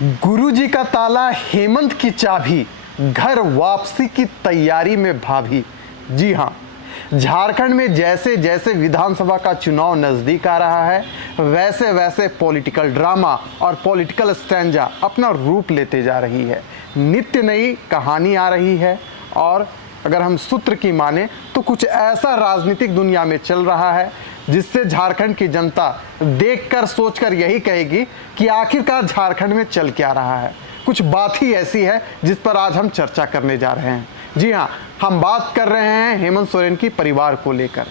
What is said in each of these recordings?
गुरुजी का ताला, हेमंत की चाबी, घर वापसी की तैयारी में भाभी। जी हाँ, झारखंड में जैसे जैसे विधानसभा का चुनाव नज़दीक आ रहा है, वैसे वैसे पॉलिटिकल ड्रामा और पॉलिटिकल स्टैंजा अपना रूप लेते जा रही है। नित्य नई कहानी आ रही है और अगर हम सूत्र की माने तो कुछ ऐसा राजनीतिक दुनिया में चल रहा है जिससे झारखंड की जनता देखकर सोचकर यही कहेगी कि आखिरकार झारखंड में चल क्या रहा है। कुछ बात ही ऐसी है जिस पर आज हम चर्चा करने जा रहे हैं। जी हाँ, हम बात कर रहे हैं हेमंत सोरेन की परिवार को लेकर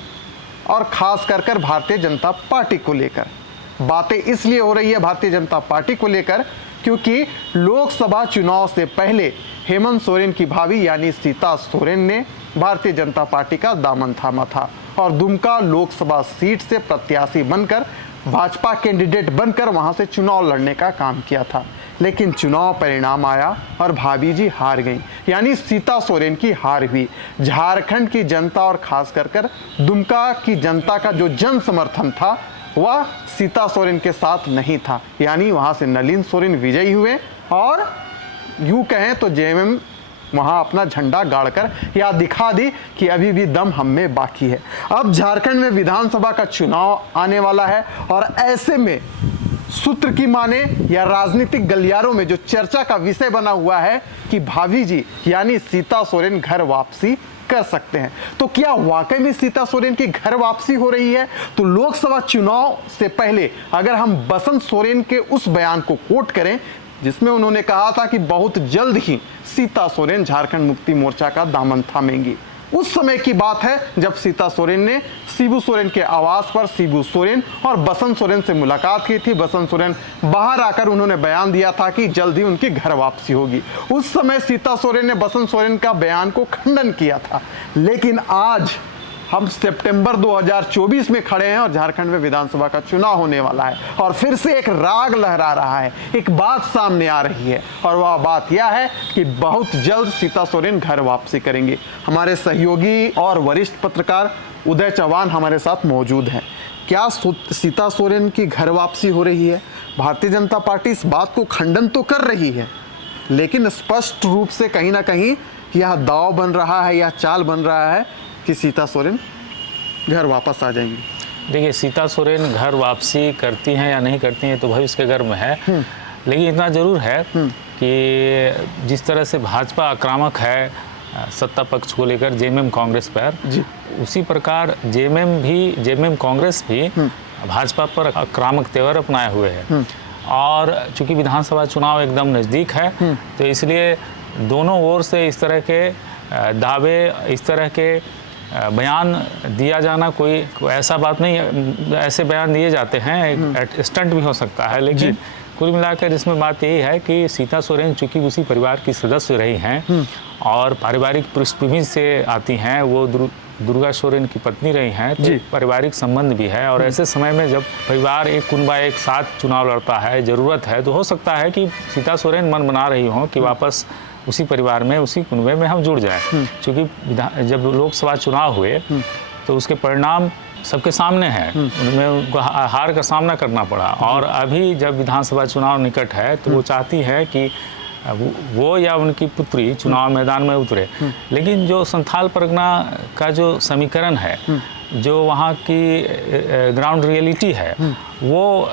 और ख़ास कर भारतीय जनता पार्टी को लेकर। बातें इसलिए हो रही है भारतीय जनता पार्टी को लेकर क्योंकि लोकसभा चुनाव से पहले हेमंत सोरेन की भाभी यानी सीता सोरेन ने भारतीय जनता पार्टी का दामन थामा था और दुमका लोकसभा सीट से प्रत्याशी बनकर भाजपा कैंडिडेट बनकर वहां से चुनाव लड़ने का काम किया था। लेकिन चुनाव परिणाम आया और भाभी जी हार गई, यानी सीता सोरेन की हार हुई। झारखंड की जनता और खास कर दुमका की जनता का जो जन समर्थन था वह सीता सोरेन के साथ नहीं था, यानी वहां से नलिन सोरेन विजयी हुए और यूं कहें तो जेएमएम वहां अपना झंडा गाड़कर या दिखा दी कि अभी भी दम हम में बाकी है। अब झारखंड में विधानसभा का चुनाव आने वाला है और ऐसे में सूत्र की माने या राजनीतिक गलियारों में जो चर्चा का विषय बना हुआ है कि भाभी जी यानी सीता सोरेन घर वापसी कर सकते हैं। तो क्या वाकई में सीता सोरेन की घर वापसी हो रही है? तो लोकसभा चुनाव से पहले अगर हम बसंत सोरेन के उस बयान को कोट करें जिसमें उन्होंने कहा था कि बहुत जल्द ही सीता सोरेन झारखंड मुक्ति मोर्चा का दामन थामेंगी, उस समय की बात है जब सीता सोरेन ने शिबू सोरेन के आवास पर शिबू सोरेन और बसंत सोरेन से मुलाकात की थी। बसंत सोरेन बाहर आकर उन्होंने बयान दिया था कि जल्द ही उनकी घर वापसी होगी। उस समय सीता सोरेन ने बसंत सोरेन का बयान को खंडन किया था। लेकिन आज हम सितंबर 2024 में खड़े हैं और झारखंड में विधानसभा का चुनाव होने वाला है और फिर से एक राग लहरा रहा है, एक बात सामने आ रही है और वह बात यह है कि बहुत जल्द सीता सोरेन घर वापसी करेंगे। हमारे सहयोगी और वरिष्ठ पत्रकार उदय चौहान हमारे साथ मौजूद हैं। क्या सीता सोरेन की घर वापसी हो रही है? भारतीय जनता पार्टी इस बात को खंडन तो कर रही है, लेकिन स्पष्ट रूप से कहीं ना कहीं यह दाव बन रहा है या चाल बन रहा है कि सीता सोरेन घर वापस आ जाएंगी। देखिए, सीता सोरेन घर वापसी करती हैं या नहीं करती हैं तो भविष्य के घर में है, लेकिन इतना जरूर है कि जिस तरह से भाजपा आक्रामक है सत्ता पक्ष को लेकर जेएमएम कांग्रेस पर, उसी प्रकार जेएमएम कांग्रेस भी भाजपा पर आक्रामक तेवर अपनाए हुए है। और चूंकि विधानसभा चुनाव एकदम नज़दीक है तो इसलिए दोनों ओर से इस तरह के दावे, इस तरह के बयान दिया जाना कोई ऐसा बात नहीं है। ऐसे बयान दिए जाते हैं, स्टंट भी हो सकता है, लेकिन कुल मिलाकर इसमें बात यही है कि सीता सोरेन चूंकि उसी परिवार की सदस्य रही हैं और पारिवारिक पृष्ठभूमि से आती हैं, वो दुर्गा सोरेन की पत्नी रही हैं, तो पारिवारिक संबंध भी है। और ऐसे समय में जब परिवार एक कुनबा एक साथ चुनाव लड़ता है, ज़रूरत है, तो हो सकता है कि सीता सोरेन मन बना रही हों कि वापस उसी परिवार में, उसी कुनबे में हम जुड़ जाएं। क्योंकि जब लोकसभा चुनाव हुए तो उसके परिणाम सबके सामने हैं, उनमें उनको हार का सामना करना पड़ा। और अभी जब विधानसभा चुनाव निकट है तो वो चाहती है कि वो या उनकी पुत्री चुनाव मैदान में उतरे। लेकिन जो संथाल परगना का जो समीकरण है, जो वहाँ की ग्राउंड रियलिटी है, वो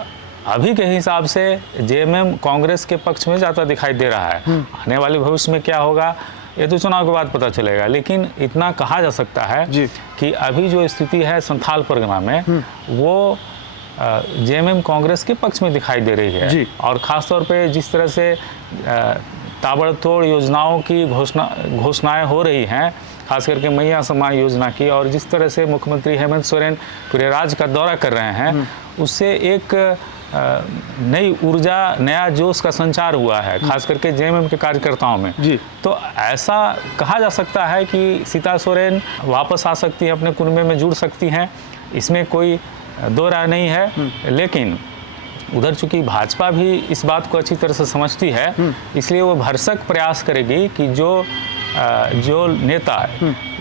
अभी के हिसाब से जेएमएम कांग्रेस के पक्ष में ज़्यादा दिखाई दे रहा है। आने वाले भविष्य में क्या होगा ये तो चुनाव के बाद पता चलेगा, लेकिन इतना कहा जा सकता है कि अभी जो स्थिति है संथाल परगना में वो जेएमएम कांग्रेस के पक्ष में दिखाई दे रही है। और ख़ास तौर पे जिस तरह से ताबड़तोड़ योजनाओं की घोषणाएं हो रही हैं, खास करके मैया सम्मान योजना की, और जिस तरह से मुख्यमंत्री हेमंत सोरेन पूरे राज्य का दौरा कर रहे हैं, उससे एक नई ऊर्जा, नया जोश का संचार हुआ है, खास करके जेएमएम के कार्यकर्ताओं में। तो ऐसा कहा जा सकता है कि सीता सोरेन वापस आ सकती है, अपने कुनबे में जुड़ सकती हैं, इसमें कोई दो राय नहीं है। लेकिन उधर चूंकि भाजपा भी इस बात को अच्छी तरह से समझती है, इसलिए वो भरसक प्रयास करेगी कि जो नेता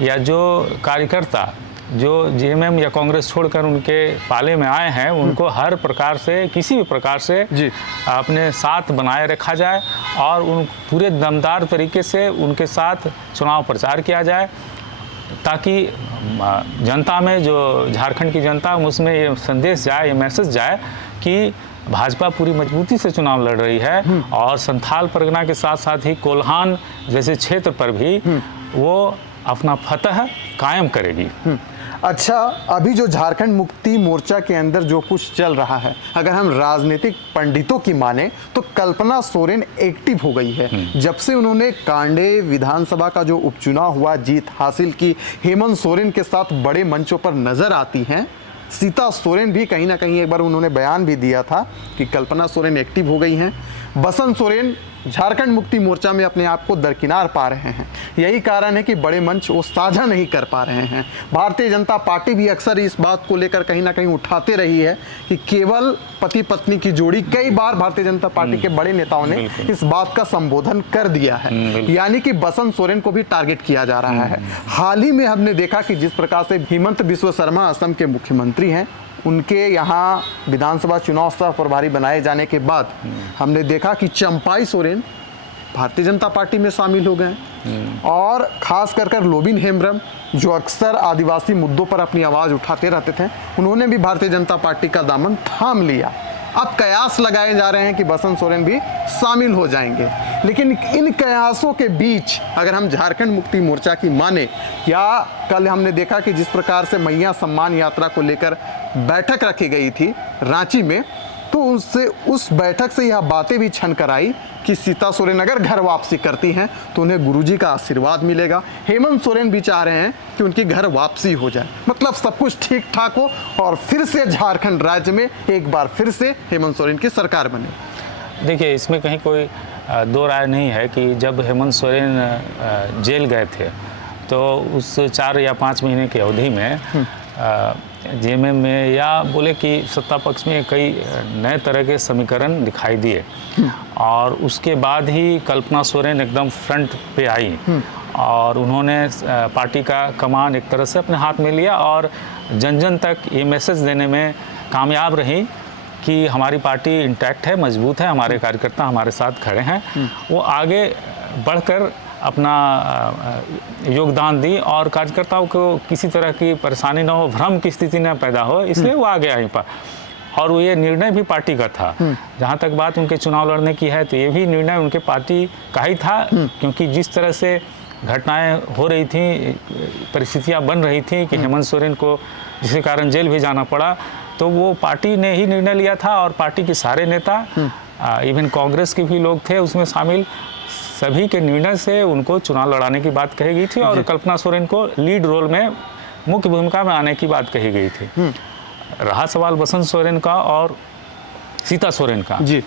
या जो कार्यकर्ता जो जेएमएम या कांग्रेस छोड़कर उनके पाले में आए हैं उनको हर प्रकार से, किसी भी प्रकार से जी। अपने साथ बनाए रखा जाए और उन पूरे दमदार तरीके से उनके साथ चुनाव प्रचार किया जाए, ताकि जनता में, जो झारखंड की जनता, उसमें ये संदेश जाए, ये मैसेज जाए कि भाजपा पूरी मजबूती से चुनाव लड़ रही है और संथाल परगना के साथ साथ ही कोल्हान जैसे क्षेत्र पर भी वो अपना फतह कायम करेगी। अच्छा, अभी जो झारखंड मुक्ति मोर्चा के अंदर जो कुछ चल रहा है, अगर हम राजनीतिक पंडितों की माने तो कल्पना सोरेन एक्टिव हो गई है। जब से उन्होंने कांडे विधानसभा का जो उपचुनाव हुआ, जीत हासिल की, हेमंत सोरेन के साथ बड़े मंचों पर नजर आती हैं। सीता सोरेन भी कहीं ना कहीं एक बार उन्होंने बयान भी दिया था कि कल्पना सोरेन एक्टिव हो गई हैं। बसंत सोरेन झारखंड मुक्ति मोर्चा में अपने आप को दरकिनार पा रहे हैं। यही कारण है कि बड़े मंच वो साझा नहीं कर पा रहे हैं। भारतीय जनता पार्टी भी अक्सर इस बात को लेकर कहीं ना कहीं उठाते रही है कि केवल पति पत्नी की जोड़ी, कई बार भारतीय जनता पार्टी के बड़े नेताओं ने इस बात का संबोधन कर दिया है, यानी कि बसंत सोरेन को भी टारगेट किया जा रहा है। हाल ही में हमने देखा कि जिस प्रकार से हेमंत बिस्व शर्मा असम के मुख्यमंत्री हैं, उनके यहाँ विधानसभा चुनाव सह प्रभारी बनाए जाने के बाद हमने देखा कि चंपाई सोरेन भारतीय जनता पार्टी में शामिल हो गए और खास कर लोबिन हेम्ब्रम, जो अक्सर आदिवासी मुद्दों पर अपनी आवाज़ उठाते रहते थे, उन्होंने भी भारतीय जनता पार्टी का दामन थाम लिया। अब कयास लगाए जा रहे हैं कि बसंत सोरेन भी शामिल हो जाएंगे, लेकिन इन कयासों के बीच अगर हम झारखंड मुक्ति मोर्चा की माने, या कल हमने देखा कि जिस प्रकार से मैया सम्मान यात्रा को लेकर बैठक रखी गई थी रांची में, तो उससे उस बैठक से यह बातें भी छन कर आई कि सीता सोरेन अगर घर वापसी करती हैं तो उन्हें गुरुजी का आशीर्वाद मिलेगा। हेमंत सोरेन भी चाह रहे हैं कि उनकी घर वापसी हो जाए, मतलब सब कुछ ठीक ठाक हो और फिर से झारखंड राज्य में एक बार फिर से हेमंत सोरेन की सरकार बने। देखिए, इसमें कहीं कोई दो राय नहीं है कि जब हेमंत सोरेन जेल गए थे तो उस 4 या 5 महीने की अवधि में जेएमएम में, या बोले कि सत्ता पक्ष में, कई नए तरह के समीकरण दिखाई दिए और उसके बाद ही कल्पना सोरेन एकदम फ्रंट पे आई और उन्होंने पार्टी का कमान एक तरह से अपने हाथ में लिया और जन जन तक ये मैसेज देने में कामयाब रही कि हमारी पार्टी इंटैक्ट है, मजबूत है, हमारे कार्यकर्ता हमारे साथ खड़े हैं। वो आगे बढ़कर अपना योगदान दी और कार्यकर्ताओं को किसी तरह की परेशानी न हो, भ्रम की स्थिति न पैदा हो, इसलिए वो आगे आई पर। और वो ये निर्णय भी पार्टी का था। जहाँ तक बात उनके चुनाव लड़ने की है तो ये भी निर्णय उनके पार्टी का ही था, क्योंकि जिस तरह से घटनाएं हो रही थी, परिस्थितियाँ बन रही थी कि हेमंत सोरेन को जिसके कारण जेल भी जाना पड़ा, तो वो पार्टी ने ही निर्णय लिया था और पार्टी के सारे नेता, इवन कांग्रेस के भी लोग थे उसमें शामिल, सभी के निर्णय से उनको चुनाव लड़ाने की बात कही गई थी और कल्पना सोरेन को लीड रोल में, मुख्य भूमिका में आने की बात कही गई थी। रहा सवाल बसंत सोरेन का और सीता सोरेन का, जी,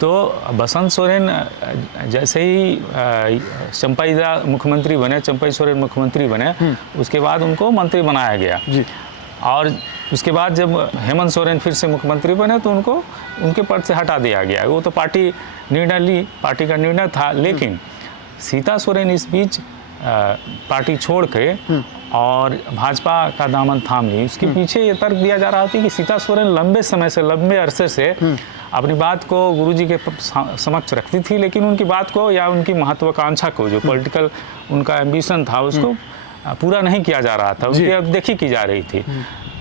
तो बसंत सोरेन जैसे ही चंपाई मुख्यमंत्री बने, चंपाई सोरेन मुख्यमंत्री बने, उसके बाद उनको मंत्री बनाया गया जी। और उसके बाद जब हेमंत सोरेन फिर से मुख्यमंत्री बने तो उनको उनके पद से हटा दिया गया। वो तो पार्टी निर्णय ली, पार्टी का निर्णय था, लेकिन सीता सोरेन इस बीच पार्टी छोड़ के और भाजपा का दामन थाम ली। उसके पीछे ये तर्क दिया जा रहा था कि सीता सोरेन लंबे समय से, लंबे अरसे से अपनी बात को गुरुजी के समक्ष रखती थी, लेकिन उनकी बात को या उनकी महत्वाकांक्षा को, जो पॉलिटिकल उनका एम्बिशन था, उसको पूरा नहीं किया जा रहा था, उसकी अनदेखी की जा रही थी।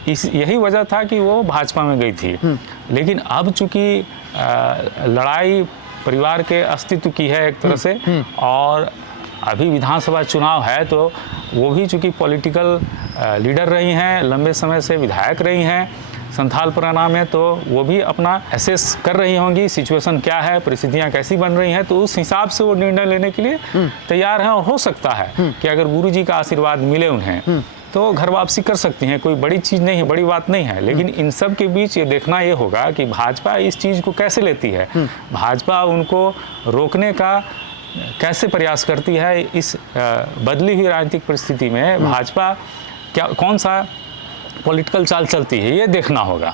यही वजह था कि वो भाजपा में गई थी। लेकिन अब चूंकि लड़ाई परिवार के अस्तित्व की है एक तरह से, और अभी विधानसभा चुनाव है, तो वो भी चूंकि पॉलिटिकल लीडर रही हैं, लंबे समय से विधायक रही हैं संथाल परगना में, तो वो भी अपना एसेस कर रही होंगी सिचुएशन क्या है, परिस्थितियाँ कैसी बन रही हैं, तो उस हिसाब से वो निर्णय लेने के लिए तैयार हैं। और हो सकता है कि अगर गुरुजी का आशीर्वाद मिले उन्हें तो घर वापसी कर सकती हैं। कोई बड़ी चीज़ नहीं है, बड़ी बात नहीं है, लेकिन इन सब के बीच ये देखना ये होगा कि भाजपा इस चीज़ को कैसे लेती है, भाजपा उनको रोकने का कैसे प्रयास करती है। इस बदली हुई राजनीतिक परिस्थिति में भाजपा क्या, कौन सा पॉलिटिकल चाल चलती है, ये देखना होगा।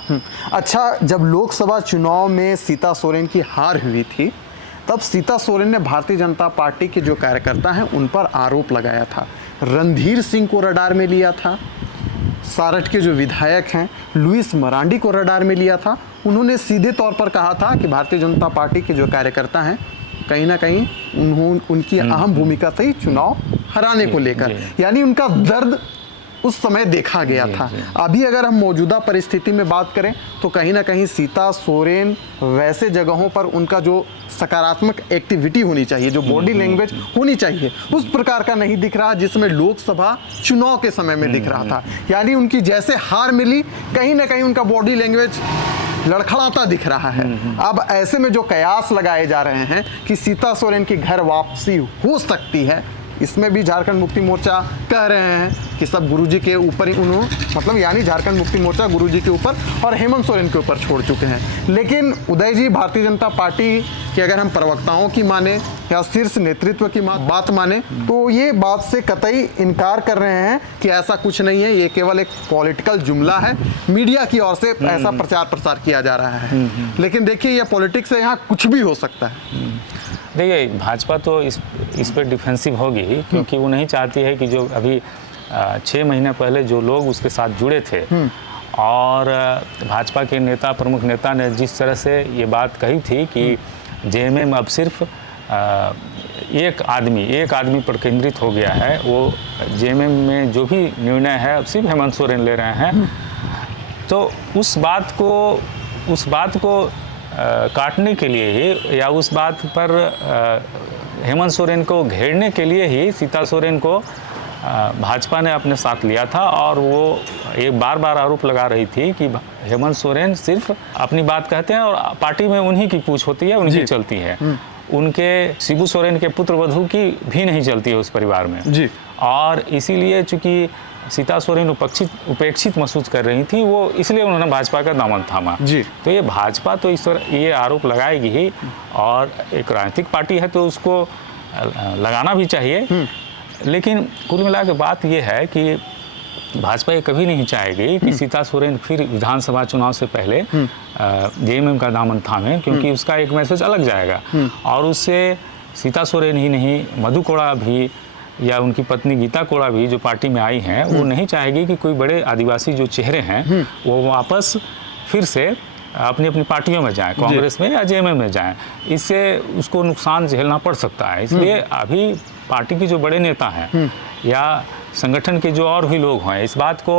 अच्छा, जब लोकसभा चुनाव में सीता सोरेन की हार हुई थी, तब सीता सोरेन ने भारतीय जनता पार्टी के जो कार्यकर्ता हैं उन पर आरोप लगाया था, रणधीर सिंह को रडार में लिया था, सारठ के जो विधायक हैं लुइस मरांडी को रडार में लिया था। उन्होंने सीधे तौर पर कहा था कि भारतीय जनता पार्टी के जो कार्यकर्ता हैं कहीं ना कहीं उनकी अहम भूमिका थी चुनाव हराने को लेकर, यानी उनका दर्द उस समय देखा गया था। अभी अगर हम मौजूदा परिस्थिति में बात करें तो कहीं ना कहीं सीता सोरेन वैसे जगहों पर उनका जो सकारात्मक एक्टिविटी होनी चाहिए, जो बॉडी लैंग्वेज होनी चाहिए, उस प्रकार का नहीं दिख रहा जिसमें लोकसभा चुनाव के समय में दिख रहा था। यानी उनकी जैसे हार मिली कहीं ना कहीं उनका बॉडी लैंग्वेज लड़खड़ाता दिख रहा है। अब ऐसे में जो कयास लगाए जा रहे हैं कि सीता सोरेन की घर वापसी हो सकती है, इसमें भी झारखंड मुक्ति मोर्चा कह रहे हैं कि सब गुरुजी के ऊपर ही मतलब यानी झारखंड मुक्ति मोर्चा गुरुजी के ऊपर और हेमंत सोरेन के ऊपर छोड़ चुके हैं। लेकिन उदय जी, भारतीय जनता पार्टी के अगर हम प्रवक्ताओं की माने या शीर्ष नेतृत्व की बात माने तो ये बात से कतई इनकार कर रहे हैं कि ऐसा कुछ नहीं है, ये केवल एक पॉलिटिकल जुमला है, मीडिया की ओर से ऐसा प्रचार प्रसार किया जा रहा है। लेकिन देखिए, ये पॉलिटिक्स है, यहाँ कुछ भी हो सकता है। देखिए, भाजपा तो इस पर डिफेंसिव होगी ही, क्योंकि वो नहीं चाहती है कि जो अभी 6 महीने पहले जो लोग उसके साथ जुड़े थे और भाजपा के नेता, प्रमुख नेता ने जिस तरह से ये बात कही थी कि जेएमएम अब सिर्फ एक आदमी पर केंद्रित हो गया है, वो जेएमएम में जो भी निर्णय है अब सिर्फ हेमंत सोरेन ले रहे हैं, तो उस बात को काटने के लिए ही या उस बात पर हेमंत सोरेन को घेरने के लिए ही सीता सोरेन को भाजपा ने अपने साथ लिया था। और वो एक बार आरोप लगा रही थी कि हेमंत सोरेन सिर्फ अपनी बात कहते हैं और पार्टी में उन्हीं की पूछ होती है, उनकी चलती है, उनके शिबू सोरेन के पुत्र वधू की भी नहीं चलती है उस परिवार में जी। और इसीलिए चूंकि सीता सोरेन उपेक्षित महसूस कर रही थी, वो इसलिए उन्होंने भाजपा का दामन थामा जी। तो ये भाजपा तो इस तरह ये आरोप लगाएगी ही, और एक राजनीतिक पार्टी है तो उसको लगाना भी चाहिए। लेकिन कुल मिला के बात ये है कि भाजपा ये कभी नहीं चाहेगी कि सीता सोरेन फिर विधानसभा चुनाव से पहले जेएमएम का दामन थामे, क्योंकि उसका एक मैसेज अलग जाएगा। और उससे सीता सोरेन ही नहीं, मधु कोड़ा भी या उनकी पत्नी गीता कोड़ा भी जो पार्टी में आई हैं, वो नहीं चाहेगी कि कोई बड़े आदिवासी जो चेहरे हैं वो वापस फिर से अपनी अपनी पार्टियों में जाएं, कांग्रेस में या जेएमएम में जाएं। इससे उसको नुकसान झेलना पड़ सकता है। इसलिए अभी पार्टी के जो बड़े नेता हैं या संगठन के जो और भी लोग हैं, इस बात को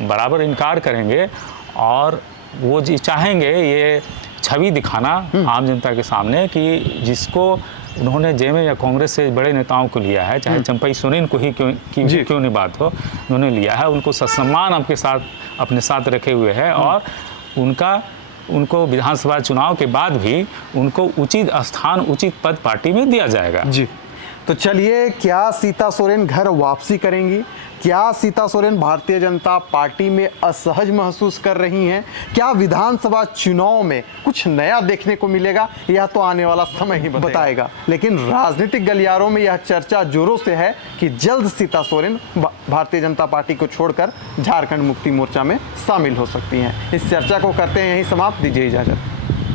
बराबर इनकार करेंगे और वो चाहेंगे ये छवि दिखाना आम जनता के सामने कि जिसको उन्होंने जेएमएम या कांग्रेस से बड़े नेताओं को लिया है, चाहे चंपई सोरेन को ही क्यों नहीं बात हो, उन्होंने लिया है, उनको ससम्मान अपने साथ रखे हुए है और उनको विधानसभा चुनाव के बाद भी उनको उचित स्थान, उचित पद पार्टी में दिया जाएगा जी। तो चलिए, क्या सीता सोरेन घर वापसी करेंगी? क्या सीता सोरेन भारतीय जनता पार्टी में असहज महसूस कर रही हैं? क्या विधानसभा चुनाव में कुछ नया देखने को मिलेगा? यह तो आने वाला समय ही बताएगा। लेकिन राजनीतिक गलियारों में यह चर्चा जोरों से है कि जल्द सीता सोरेन भारतीय जनता पार्टी को छोड़कर झारखंड मुक्ति मोर्चा में शामिल हो सकती हैं। इस चर्चा को करते हैं यहीं समाप्त। दीजिए इजाजत।